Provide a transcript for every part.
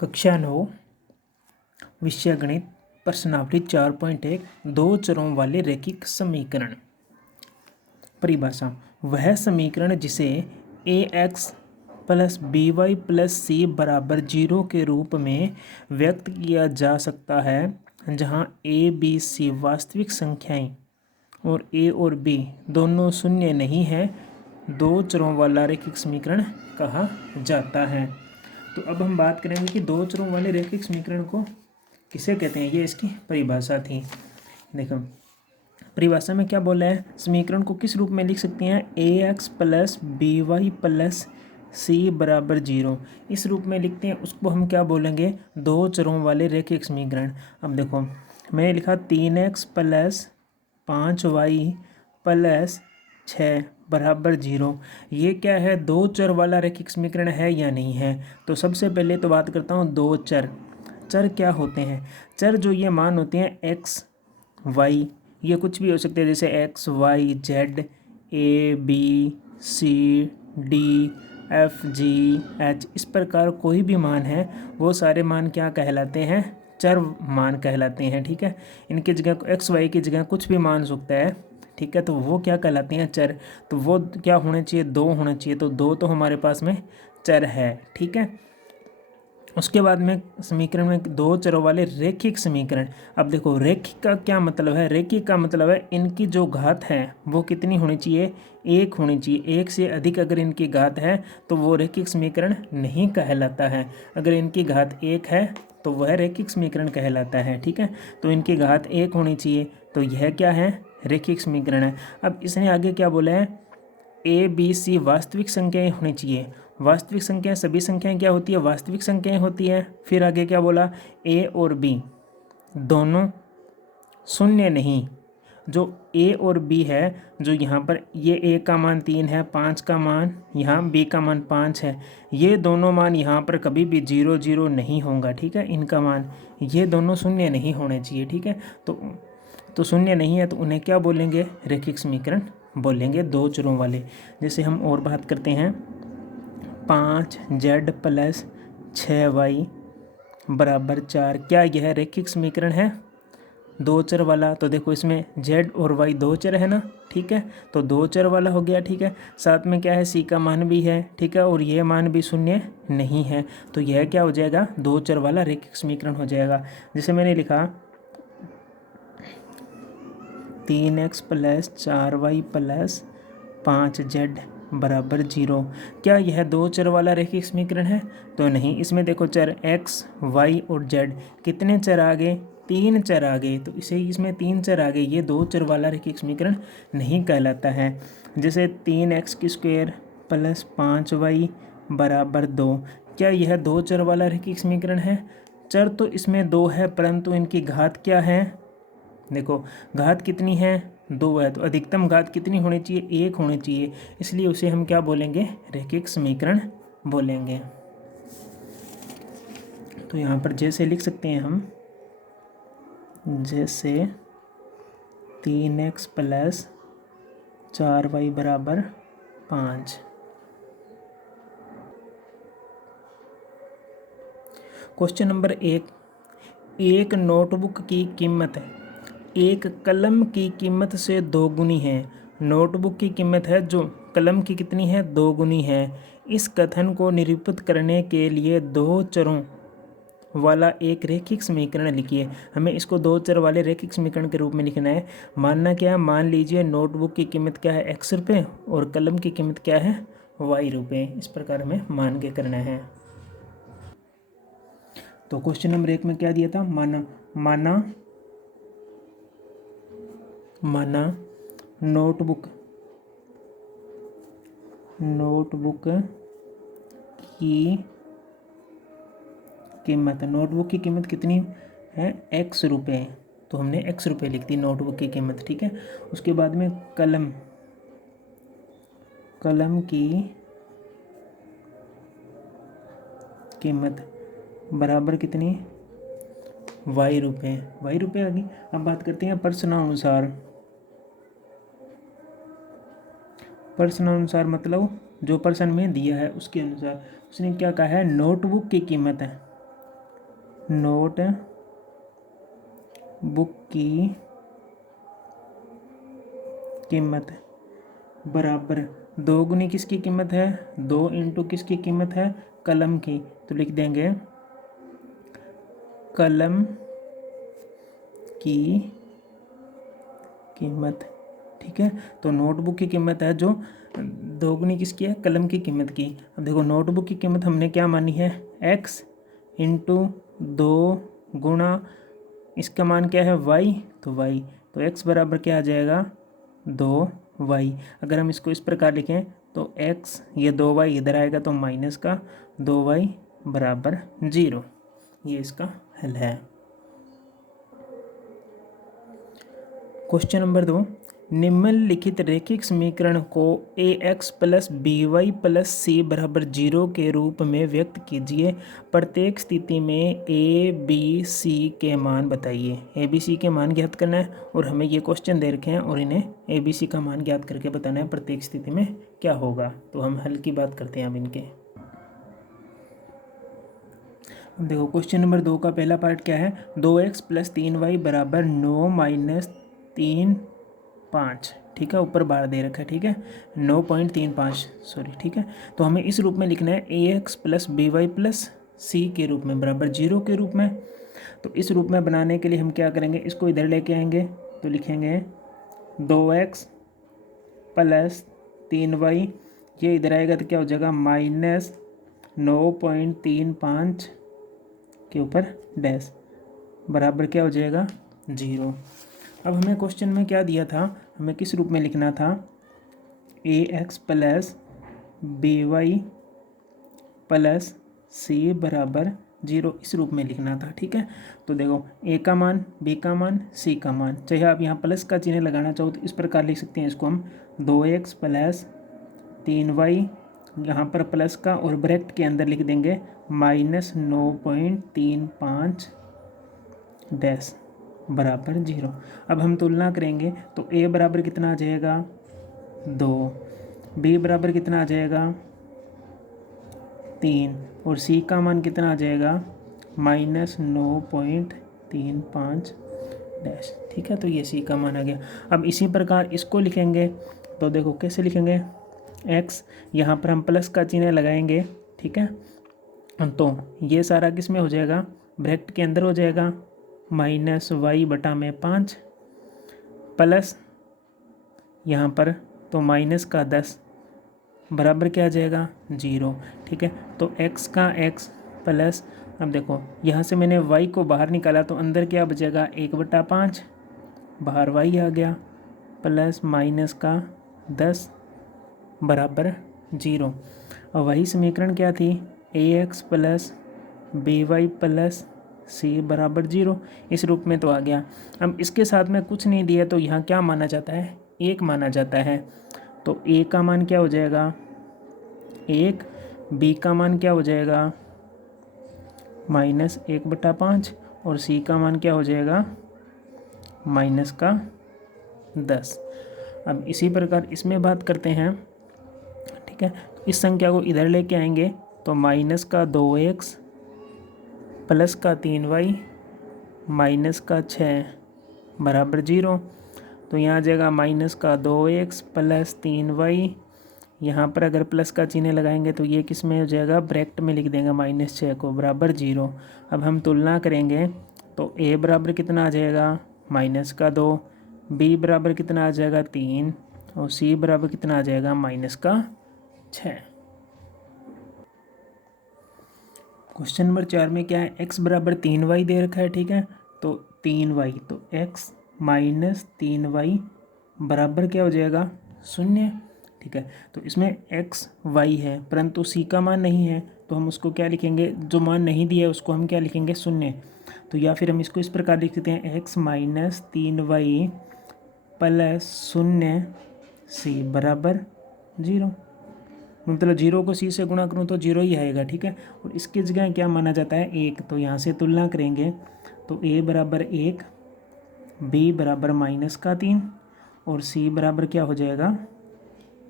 कक्षा 9 विषय गणित प्रश्नावली 4.1 दो चरों वाले रैखिक समीकरण। परिभाषा: वह समीकरण जिसे ax plus by plus c बराबर 0 के रूप में व्यक्त किया जा सकता है जहाँ a b c वास्तविक संख्याएं और a और b दोनों शून्य नहीं है, दो चरों वाला रैखिक समीकरण कहा जाता है। तो अब हम बात करेंगे कि दो चरों वाले रैखिक समीकरण को किसे कहते हैं। ये इसकी परिभाषा थी। देखो परिभाषा में क्या बोला है, समीकरण को किस रूप में लिख सकते हैं, ax plus B Y plus C बराबर 0 इस रूप में लिखते हैं। उसको हम क्या बोलेंगे, दो चरों वाले रैखिक समीकरण। अब देखो मैंने लिखा 3x प्लस 5y प्लस 6 बराबर 0। ये क्या है, दो चर वाला रैखिक समीकरण है या नहीं है। तो सबसे पहले तो बात करता हूँ दो चर। चर क्या होते हैं, चर जो ये मान होते हैं x y, ये कुछ भी हो सकते हैं जैसे x y z a b c d f g h, इस प्रकार कोई भी मान है वो सारे मान क्या कहलाते हैं, चर मान कहलाते हैं। ठीक है, इनकी जगह x y की जगह कुछ भी मान सकता है। ठीक है, तो वो क्या कहलाते हैं, चर। तो वो क्या होने चाहिए, दो होने चाहिए। तो दो तो हमारे पास में चर है। ठीक है, उसके बाद में समीकरण में दो चरों वाले रैखिक समीकरण। अब देखो रैखिक का क्या मतलब है, रैखिक का मतलब है इनकी जो घात है वो कितनी होनी चाहिए, एक होनी चाहिए। एक से अधिक अगर इनकी घात है तो वो रैखिक समीकरण नहीं कहलाता है। अगर इनकी घात एक है तो वह रैखिक समीकरण कहलाता है। ठीक है, तो इनकी घात एक होनी चाहिए, तो यह क्या है, रैखिक समीकरण है। अब इसने आगे क्या बोला है, ए बी सी वास्तविक संख्याएं होनी चाहिए। वास्तविक संख्याएं, सभी संख्याएं क्या होती है, वास्तविक संख्याएं होती है। फिर आगे क्या बोला, ए और बी दोनों शून्य नहीं। जो ए और बी है, जो यहाँ पर ये ए का मान 3 है, 5 का मान यहाँ बी का मान 5 है, ये दोनों मान यहाँ पर कभी भी 0 0 नहीं होगा। ठीक है, इनका मान ये दोनों शून्य नहीं होने चाहिए। ठीक है, तो शून्य नहीं है तो उन्हें क्या बोलेंगे, रैखिक समीकरण बोलेंगे, दो चरों वाले। जैसे हम और बात करते हैं 5z प्लस 6y बराबर 4, क्या यह रैखिक समीकरण है, दो चर वाला। तो देखो इसमें z और y दो चर है ना। ठीक है, तो दो चर वाला हो गया। ठीक है, साथ में क्या है, c का मान भी है। ठीक है, और यह मान भी शून्य नहीं है, तो यह क्या हो जाएगा, दो चर वाला रैखिक समीकरण हो जाएगा। जैसे मैंने लिखा 3x plus 4y plus 5z बराबर 0, क्या यह दो चर वाला रैखिक समीकरण है, तो नहीं। इसमें देखो चर x y और z कितने चर आ गए, तीन चर आ गए, तो इसे इसमें तीन चर आ गए, ये दो चर वाला रैखिक समीकरण नहीं कहलाता है। जैसे 3x की स्क्वायर प्लस 5y बराबर 2, क्या यह दो चर वाला रैखिक समीकरण है। चर तो इसमें दो है, परंतु इनकी घात क्या है, देखो घात कितनी है, दो है, तो अधिकतम घात कितनी होनी चाहिए, एक होनी चाहिए। इसलिए उसे हम क्या बोलेंगे, रैखिक समीकरण बोलेंगे। तो यहाँ पर जैसे लिख सकते हैं हम, जैसे 3x प्लस 4y बराबर 5। क्वेश्चन नंबर 1, एक नोटबुक की कीमत एक कलम की कीमत से दोगुनी है। नोटबुक की कीमत है जो कलम की कितनी है, दोगुनी है। इस कथन को निरूपित करने के लिए दो चरों वाला एक रैखिक समीकरण लिखिए। हमें इसको दो चर वाले रैखिक समीकरण के रूप में लिखना है। मानना क्या है, मान लीजिए नोटबुक की कीमत क्या है, x रुपये, और कलम की कीमत क्या है, y रुपये। इस प्रकार हमें मान के करना है। तो क्वेश्चन नंबर 1 में क्या दिया था, माना नोटबुक की कीमत, नोटबुक की कीमत कितनी है, x रुपये, तो हमने x रुपये लिख दी नोटबुक की कीमत। ठीक है, उसके बाद में कलम की कीमत बराबर कितनी, y रुपये, आ गई। अब बात करते हैं प्रश्नानुसार मतलब जो प्रश्न में दिया है उसके अनुसार। उसने क्या कहा है, नोटबुक की कीमत है, नोट बुक की कीमत बराबर 2 गुनी किसकी कीमत है, 2 इंटू किसकी कीमत है, कलम की। तो लिख देंगे कलम की कीमत। ठीक है, तो नोटबुक की कीमत है जो 2 गुनी किसकी है, कलम की कीमत की। अब देखो नोटबुक की कीमत हमने क्या मानी है, x इंटू 2 गुणा इसका मान क्या है y, तो y, तो x बराबर क्या आ जाएगा 2y। अगर हम इसको इस प्रकार लिखें तो x, ये 2y इधर आएगा तो माइनस का 2y बराबर 0। ये इसका हल है। क्वेश्चन नंबर 2, निम्नलिखित रैखिक समीकरण को ax plus by plus C बराबर 0 के रूप में व्यक्त कीजिए। प्रत्येक स्थिति में a b c के मान बताइए। a b c के मान ज्ञात करना है और हमें ये क्वेश्चन दे रखे हैं और इन्हें a b c का मान ज्ञात करके बताना है प्रत्येक स्थिति में क्या होगा। तो हम हल की बात करते हैं अब इनके। देखो क्वेश्चन नंबर 2 का पहला पार्ट क्या है, 2x प्लस 3y बराबर 9 माइनस 3 5। ठीक है, ऊपर बार दे रखा है। ठीक है, 9.35 सॉरी। ठीक है, तो हमें इस रूप में लिखना है ax plus by plus c के रूप में बराबर 0 के रूप में। तो इस रूप में बनाने के लिए हम क्या करेंगे, इसको इधर लेके आएंगे तो लिखेंगे 2x प्लस 3y, ये इधर आएगा तो क्या हो जाएगा माइनस 9.35 के ऊपर डैश बराबर क्या हो जाएगा 0। अब हमें क्वेश्चन में क्या दिया था, हमें किस रूप में लिखना था, ax plus by plus c बराबर 0, इस रूप में लिखना था। ठीक है, तो देखो a का मान, b का मान, c का मान, चाहे आप यहाँ प्लस का चिन्ह लगाना चाहो तो इस प्रकार लिख सकते हैं इसको हम 2x प्लस 3y, यहाँ पर प्लस का और ब्रैकेट के अंदर लिख देंगे माइनस 9.35 डैश बराबर 0। अब हम तुलना करेंगे तो a बराबर कितना आ जाएगा 2, b बराबर कितना आ जाएगा 3 और c का मान कितना आ जाएगा माइनस 9.35 डैश। ठीक है, तो ये c का मान आ गया। अब इसी प्रकार इसको लिखेंगे तो देखो कैसे लिखेंगे, x यहाँ पर हम प्लस का चिन्ह लगाएंगे। ठीक है, तो ये सारा किस में हो जाएगा, ब्रैकेट के अंदर हो जाएगा माइनस y बटा में 5 प्लस यहाँ पर तो माइनस का 10 बराबर क्या आ जाएगा 0। ठीक है, तो x का x प्लस, अब देखो यहाँ से मैंने y को बाहर निकाला तो अंदर क्या बचेगा 1/5, बाहर y आ गया प्लस माइनस का 10 बराबर 0। और वही समीकरण क्या थी, ax plus by plus c बराबर 0, इस रूप में तो आ गया। अब इसके साथ में कुछ नहीं दिया तो यहाँ क्या माना जाता है, 1 माना जाता है। तो a का मान क्या हो जाएगा 1, b का मान क्या हो जाएगा माइनस 1/5 और c का मान क्या हो जाएगा माइनस का 10। अब इसी प्रकार इसमें बात करते हैं। ठीक है, इस संख्या को इधर लेके आएंगे तो माइनस का 2x प्लस का 3y माइनस का 6 बराबर 0। तो यहाँ आ जाएगा माइनस का 2x प्लस 3y, यहाँ पर अगर प्लस का चिन्ह लगाएंगे तो ये किस में हो जाएगा, ब्रैकेट में लिख देंगे -6 को बराबर 0। अब हम तुलना करेंगे तो a बराबर कितना आ जाएगा माइनस का 2, b बराबर कितना आ जाएगा 3 और c बराबर कितना आ जाएगा माइनस का 6। क्वेश्चन नंबर 4 में क्या है, x बराबर 3y दे रखा है। ठीक है, तो 3y, तो x माइनस 3y बराबर क्या हो जाएगा 0। ठीक है, तो इसमें x y है परंतु c का मान नहीं है तो हम उसको क्या लिखेंगे, जो मान नहीं दिया है उसको हम क्या लिखेंगे 0। तो या फिर हम इसको इस प्रकार लिख सकते हैं x minus 3y plus 0 c बराबर 0। मतलब 0 को c से गुणा करूँ तो 0 ही आएगा। ठीक है, और इसकी जगह क्या माना जाता है 1, तो यहाँ से तुलना करेंगे तो a बराबर 1, b बराबर माइनस का 3 और c बराबर क्या हो जाएगा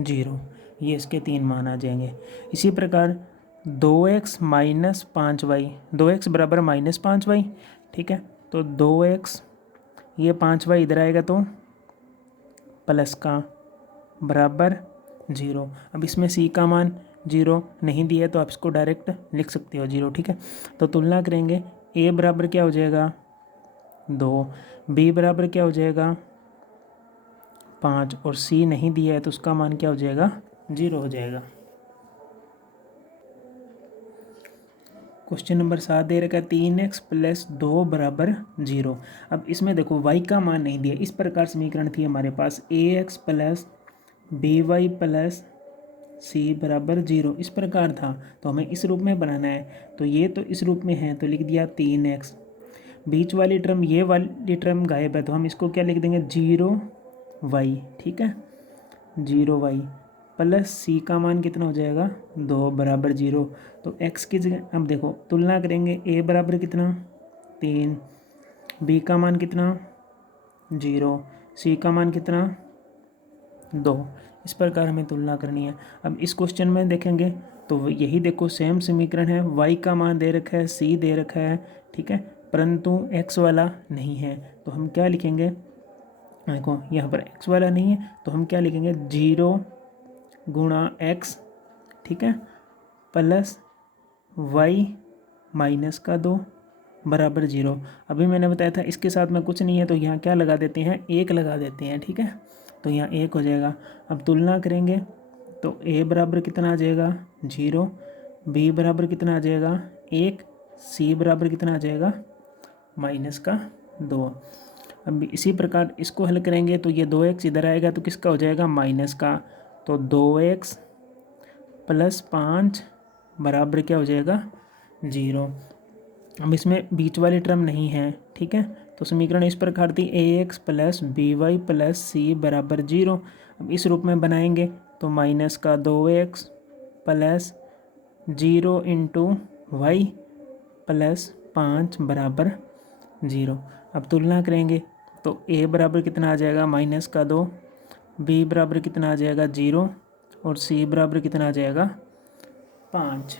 0। ये इसके 3 मान आ जाएंगे। इसी प्रकार 2x माइनस 5y, 2x बराबर माइनस 5y, ठीक है। तो 2x, ये 5y इधर आएगा तो प्लस का बराबर 0। अब इसमें c का मान 0 नहीं दिया है तो आप इसको डायरेक्ट लिख सकते हो 0, ठीक है। तो तुलना करेंगे, a बराबर क्या हो जाएगा 2, b बराबर क्या हो जाएगा 5 और c नहीं दिया है तो उसका मान क्या हो जाएगा 0 हो जाएगा। क्वेश्चन नंबर 7 दे रखा है 3x प्लस 2 बराबर 0। अब इसमें देखो y का मान नहीं दिया, इस प्रकार समीकरण थी हमारे पास ax plus by plus c बराबर 0, इस प्रकार था। तो हमें इस रूप में बनाना है, तो ये तो इस रूप में है तो लिख दिया 3x, बीच वाली टर्म ये वाली टर्म गायब है तो हम इसको क्या लिख देंगे 0y, ठीक है, 0y प्लस c का मान कितना हो जाएगा 2 बराबर 0। तो x की जगह अब देखो तुलना करेंगे, a बराबर कितना 3, b का मान कितना 0, c का मान कितना 2, इस प्रकार हमें तुलना करनी है। अब इस क्वेश्चन में देखेंगे तो यही देखो सेम समीकरण है, y का मान दे रखा है, c दे रखा है, ठीक है, परंतु x वाला नहीं है। तो हम क्या लिखेंगे, देखो यहाँ पर x वाला नहीं है तो हम क्या लिखेंगे 0 गुणा x, ठीक है, प्लस y माइनस का 2 बराबर 0। अभी मैंने बताया था इसके साथ में कुछ नहीं है तो यहाँ क्या लगा देते हैं 1 लगा देते हैं, ठीक है, तो यहाँ 1 हो जाएगा। अब तुलना करेंगे तो a बराबर कितना आ जाएगा 0, b बराबर कितना आ जाएगा 1, c बराबर कितना आ जाएगा माइनस का 2। अब इसी प्रकार इसको हल करेंगे तो ये 2x इधर आएगा तो किसका हो जाएगा माइनस का, तो 2x प्लस 5 बराबर क्या हो जाएगा 0। अब इसमें बीच वाली टर्म नहीं है, ठीक है, तो समीकरण इस प्रकार थी ax plus by plus c बराबर 0। अब इस रूप में बनाएंगे तो माइनस का 2x plus 0 into Y plus 5 बराबर 0। अब तुलना करेंगे तो a बराबर कितना आ जाएगा माइनस का 2, b बराबर कितना आ जाएगा 0 और c बराबर कितना आ जाएगा 5।